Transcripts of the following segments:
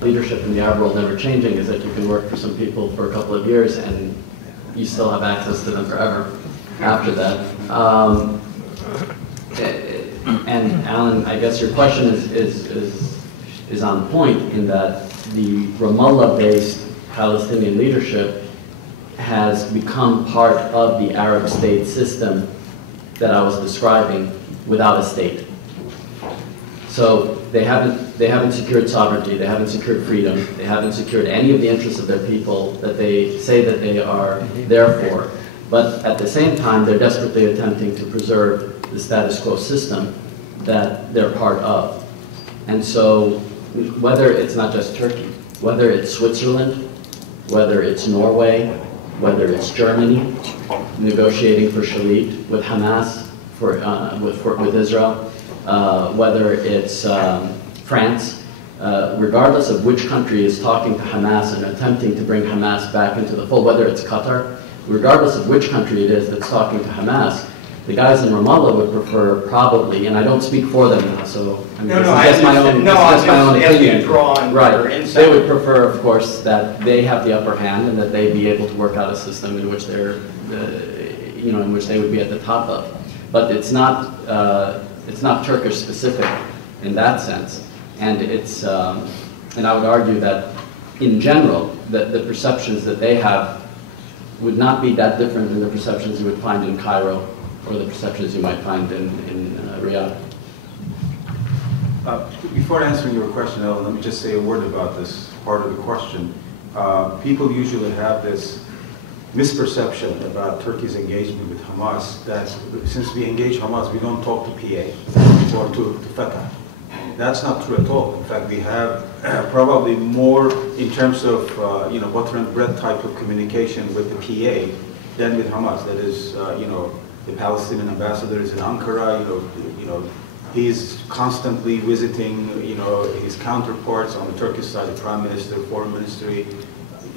leadership in the Arab world never changing is that you can work for some people for a couple of years and you still have access to them forever after that. And Alan, I guess your question is on point in that the Ramallah-based Palestinian leadership has become part of the Arab state system that I was describing without a state. So they haven't secured sovereignty, they haven't secured freedom, they haven't secured any of the interests of their people that they say that they are there for. But at the same time, they're desperately attempting to preserve the status quo system that they're part of. And so whether it's not just Turkey, whether it's Switzerland, whether it's Norway, whether it's Germany negotiating for Shalit with Hamas, with Israel, whether it's France, regardless of which country is talking to Hamas and attempting to bring Hamas back into the fold, whether it's Qatar, regardless of which country it is that's talking to Hamas, the guys in Ramallah would prefer probably, and I don't speak for them now, so I mean, this is just my own opinion. Right. They would prefer, of course, that they have the upper hand and that they be able to work out a system in which they're, in which they would be at the top of. But it's not Turkish specific in that sense, and it's, and I would argue that in general, the perceptions that they have would not be that different than the perceptions you would find in Cairo or the perceptions you might find in Riyadh. Before answering your question, Ellen, let me just say a word about this part of the question. People usually have this misperception about Turkey's engagement with Hamas, that since we engage Hamas, we don't talk to PA or to Fatah. That's not true at all. In fact, we have probably more in terms of butter and bread type of communication with the PA than with Hamas. That is, the Palestinian ambassador is in Ankara. He's constantly visiting, his counterparts on the Turkish side, the Prime Minister, Foreign Ministry.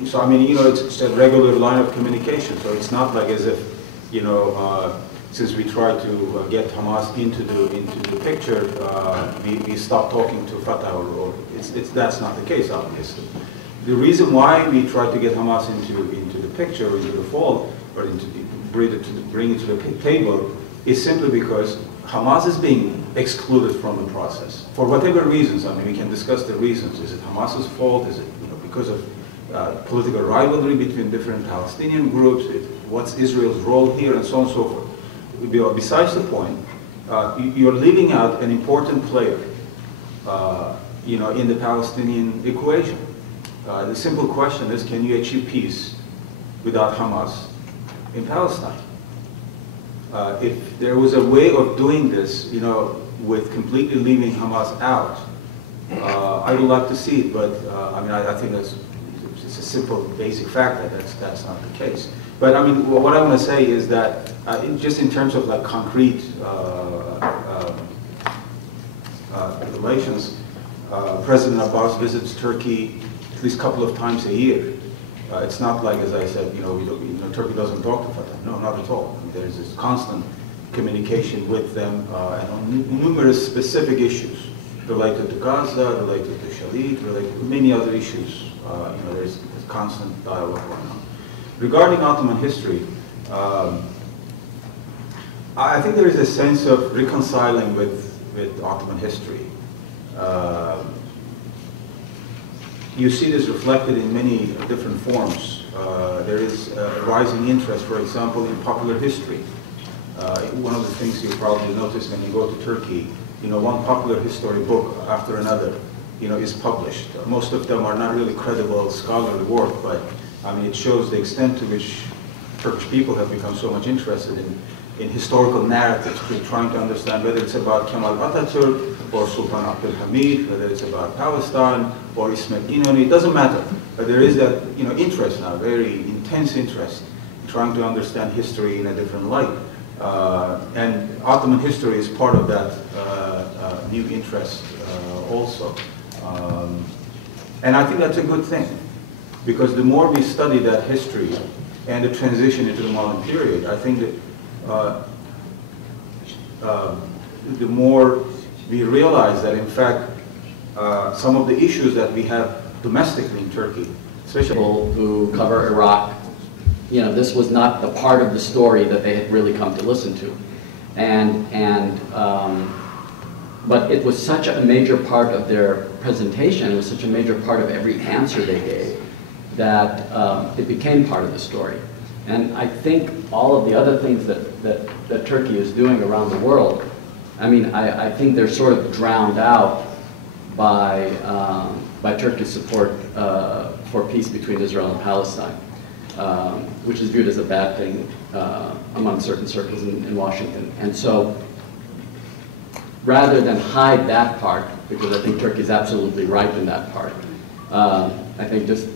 So I mean, it's a regular line of communication. So it's not like as if, since we try to get Hamas into the picture, we stop talking to Fatah, or that's not the case, obviously. The reason why we try to get Hamas into the picture, or into the fold, or bring it to the table, is simply because Hamas is being excluded from the process for whatever reasons. I mean, we can discuss the reasons. Is it Hamas's fault? Is it because of political rivalry between different Palestinian groups? What's Israel's role here, and so on and so forth? Besides the point, you're leaving out an important player, in the Palestinian equation. The simple question is, can you achieve peace without Hamas in Palestine? If there was a way of doing this, with completely leaving Hamas out, I would like to see it, but I think it's a simple, basic fact that that's not the case. But I mean, what I want to say is that just in terms of like concrete relations, President Abbas visits Turkey at least a couple of times a year. It's not like, as I said, Turkey doesn't talk to Fatah. No, not at all. There's this constant communication with them and on numerous specific issues related to Gaza, related to Shalit, related to many other issues. There's constant dialogue going on. Regarding Ottoman history, I think there is a sense of reconciling with Ottoman history. You see this reflected in many different forms. There is a rising interest, for example, in popular history. One of the things you probably notice when you go to Turkey, one popular history book after another, is published. Most of them are not really credible scholarly work, but I mean, it shows the extent to which Turkish people have become so much interested in historical narratives, trying to understand whether it's about Kemal Atatürk or Sultan Abdul Hamid, whether it's about Palestine or Ismet Inoni. It doesn't matter, but there is that interest now, very intense interest, in trying to understand history in a different light. And Ottoman history is part of that new interest also. And I think that's a good thing, because the more we study that history and the transition into the modern period, I think that the more we realize that, in fact, some of the issues that we have domestically in Turkey, especially People who cover Iraq, you know, this was not the part of the story that they had really come to listen to. But it was such a major part of their presentation, it was such a major part of every answer they gave, that it became part of the story. And I think all of the other things that Turkey is doing around the world, I mean, I think they're sort of drowned out by Turkey's support for peace between Israel and Palestine, which is viewed as a bad thing among certain circles in Washington. And so, rather than hide that part, because I think Turkey is absolutely right in that part, I think just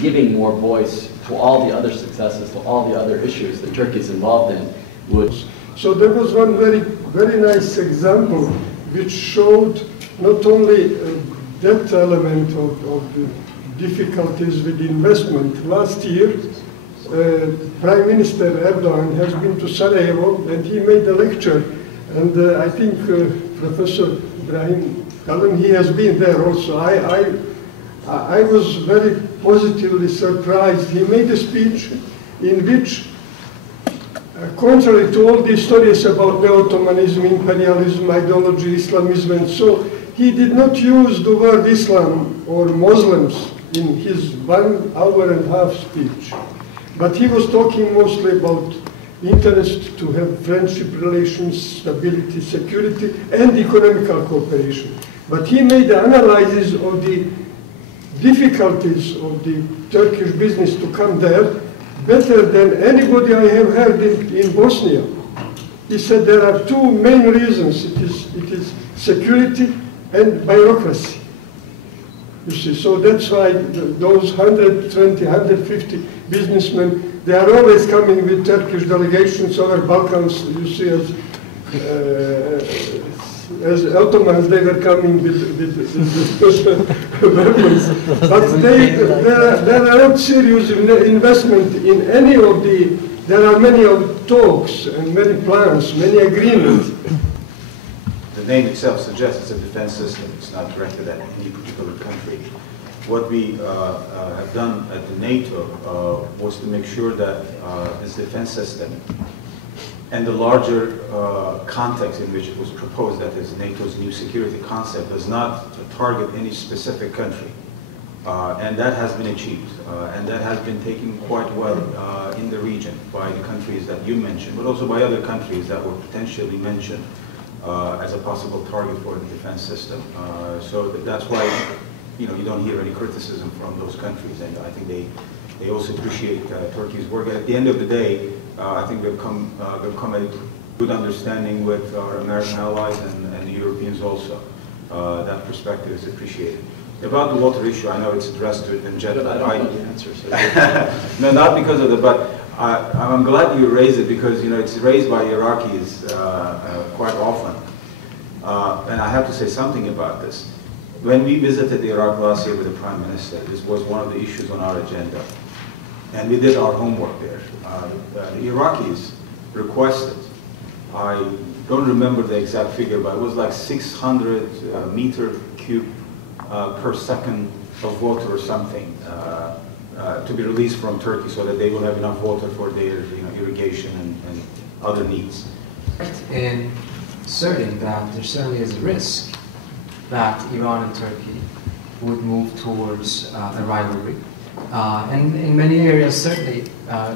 giving more voice to all the other successes, to all the other issues that Turkey is involved in would... So there was one very nice example which showed not only that element of the difficulties with investment. Last year, Prime Minister Erdogan has been to Sarajevo and he made a lecture. And I think Professor Ibrahim Kalın, he has been there also. I was very positively surprised. He made a speech in which, contrary to all these stories about Neo-Ottomanism, imperialism, ideology, Islamism, and so, he did not use the word Islam or Muslims in his 1 hour and a half speech. But he was talking mostly about interest to have friendship relations, stability, security, and economical cooperation. But he made the analysis of the difficulties of the Turkish business to come there better than anybody I have heard in Bosnia. He said there are two main reasons. It is security and bureaucracy. You see, so that's why those 120, 150 businessmen, they are always coming with Turkish delegations over Balkans. You see, as Ottomans, they were coming with weapons. But there are not serious investment in any of the, there are many of talks and many plans, many agreements. The name itself suggests it's a defense system. It's not directed at any particular country. What we have done at the NATO was to make sure that this defense system and the larger context in which it was proposed, that is NATO's new security concept, does not target any specific country. And that has been achieved. And that has been taken quite well in the region by the countries that you mentioned, but also by other countries that were potentially mentioned as a possible target for the defense system. So that's why you don't hear any criticism from those countries, and I think they also appreciate Turkey's work. At the end of the day, I think we've come at a good understanding with our American allies and the Europeans also. That perspective is appreciated. About the water issue, I know it's addressed to Jeddah. I don't know the answer. So. No, not because of the, but I'm glad you raised it because it's raised by Iraqis quite often. And I have to say something about this. When we visited Iraq last year with the Prime Minister, this was one of the issues on our agenda. And we did our homework there. The Iraqis requested, I don't remember the exact figure, but it was like 600 meter cube per second of water or something to be released from Turkey so that they will have enough water for their irrigation and other needs. In asserting that there certainly is a risk that Iran and Turkey would move towards a rivalry. And in many areas, certainly,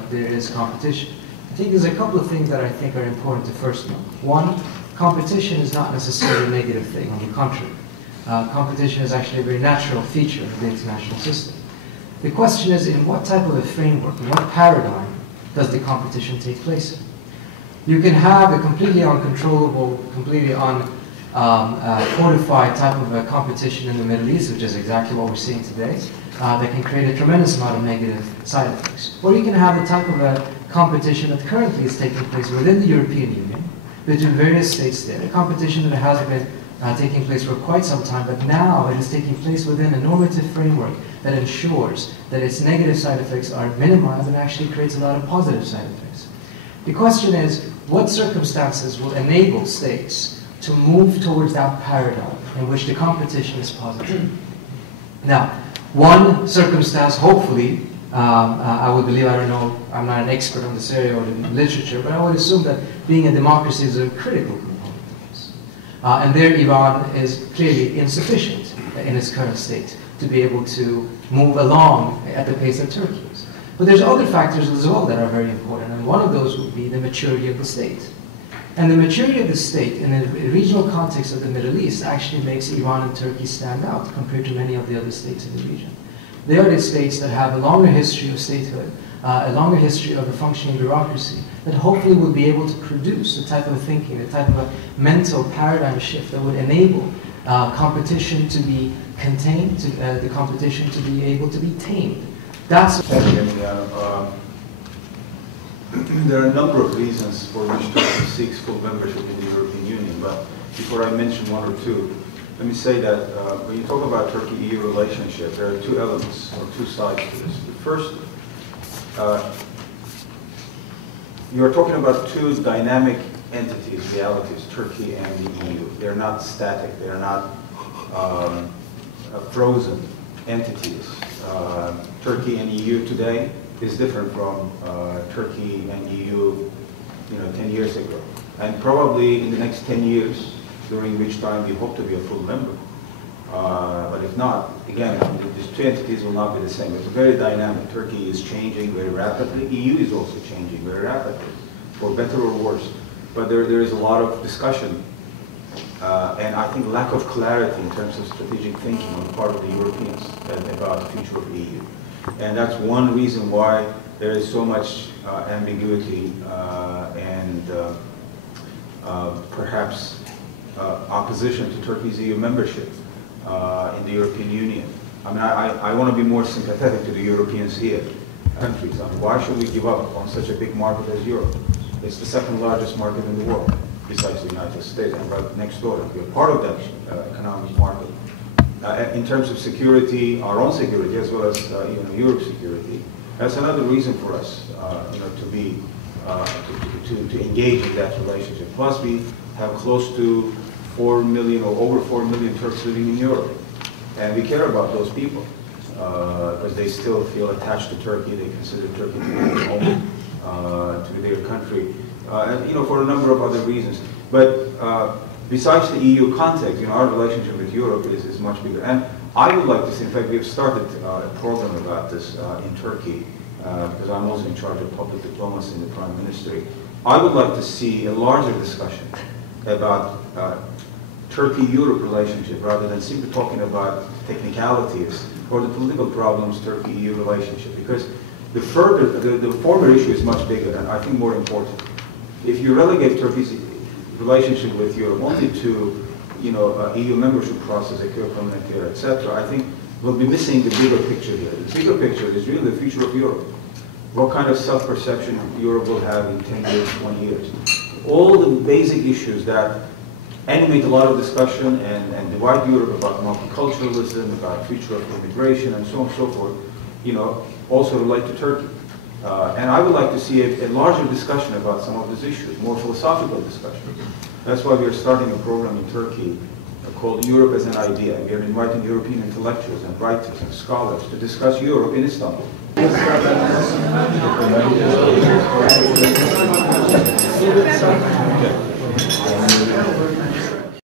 there is competition. I think there's a couple of things that I think are important to first know. One, competition is not necessarily a negative thing, on the contrary. Competition is actually a very natural feature of the international system. The question is, in what type of a framework, in what paradigm does the competition take place in? You can have a completely uncontrollable, completely fortified type of a competition in the Middle East, which is exactly what we're seeing today, that can create a tremendous amount of negative side effects. Or you can have the type of a competition that currently is taking place within the European Union, between various states there, a competition that has been taking place for quite some time, but now it is taking place within a normative framework that ensures that its negative side effects are minimized and actually creates a lot of positive side effects. The question is, what circumstances will enable states to move towards that paradigm in which the competition is positive? Now, One circumstance, hopefully, I would believe, I don't know, I'm not an expert on this area or in literature, but I would assume that being a democracy is a critical component of this. And there Iran is clearly insufficient in its current state to be able to move along at the pace that Turkey is. But there's other factors as well that are very important, and one of those would be the maturity of the state. And the maturity of the state in the regional context of the Middle East actually makes Iran and Turkey stand out compared to many of the other states in the region. They are the states that have a longer history of statehood, a longer history of a functioning bureaucracy, that hopefully will be able to produce the type of thinking, the type of a mental paradigm shift that would enable competition to be contained, the competition to be able to be tamed. That's there are a number of reasons for which Turkey seeks full membership in the European Union, but before I mention one or two, let me say that when you talk about Turkey-EU relationship, there are two elements or two sides to this. The first, you are talking about two dynamic entities, realities, Turkey and the EU. They're not static, they're not frozen entities. Turkey and EU today is different from Turkey and EU 10 years ago. And probably in the next 10 years, during which time we hope to be a full member. But if not, again, these two entities will not be the same. It's very dynamic. Turkey is changing very rapidly. EU is also changing very rapidly, for better or worse. But there is a lot of discussion and I think lack of clarity in terms of strategic thinking on the part of the Europeans about the future of the EU. And that's one reason why there is so much ambiguity and perhaps opposition to Turkey's EU membership in the European Union. I mean, I want to be more sympathetic to the Europeans here, countries. I mean, why should we give up on such a big market as Europe? It's the second largest market in the world, besides the United States, and right next door. We're part of that economic market. In terms of security, our own security, as well as Europe's security, that's another reason for us, to engage in that relationship. Plus, we have close to 4 million or over 4 million Turks living in Europe, and we care about those people because they still feel attached to Turkey. They consider Turkey to be their home, to be their country, and for a number of other reasons. But besides the EU context, our relationship with Europe is much bigger. And I would like to see, in fact, we've started a program about this in Turkey, because I'm also in charge of public diplomacy in the Prime Ministry. I would like to see a larger discussion about Turkey-Europe relationship, rather than simply talking about technicalities or the political problems Turkey-EU relationship, because the former issue is much bigger and I think more important. If you relegate Turkey's relationship with Europe only to, EU membership process, etc., I think we'll be missing the bigger picture here. The bigger picture is really the future of Europe. What kind of self-perception Europe will have in 10 years, 20 years. All the basic issues that animate a lot of discussion and divide Europe about multiculturalism, about future of immigration, and so on and so forth, also relate to Turkey. And I would like to see a larger discussion about some of these issues, more philosophical discussion. That's why we are starting a program in Turkey called Europe as an Idea. We are inviting European intellectuals and writers and scholars to discuss Europe in Istanbul. Okay.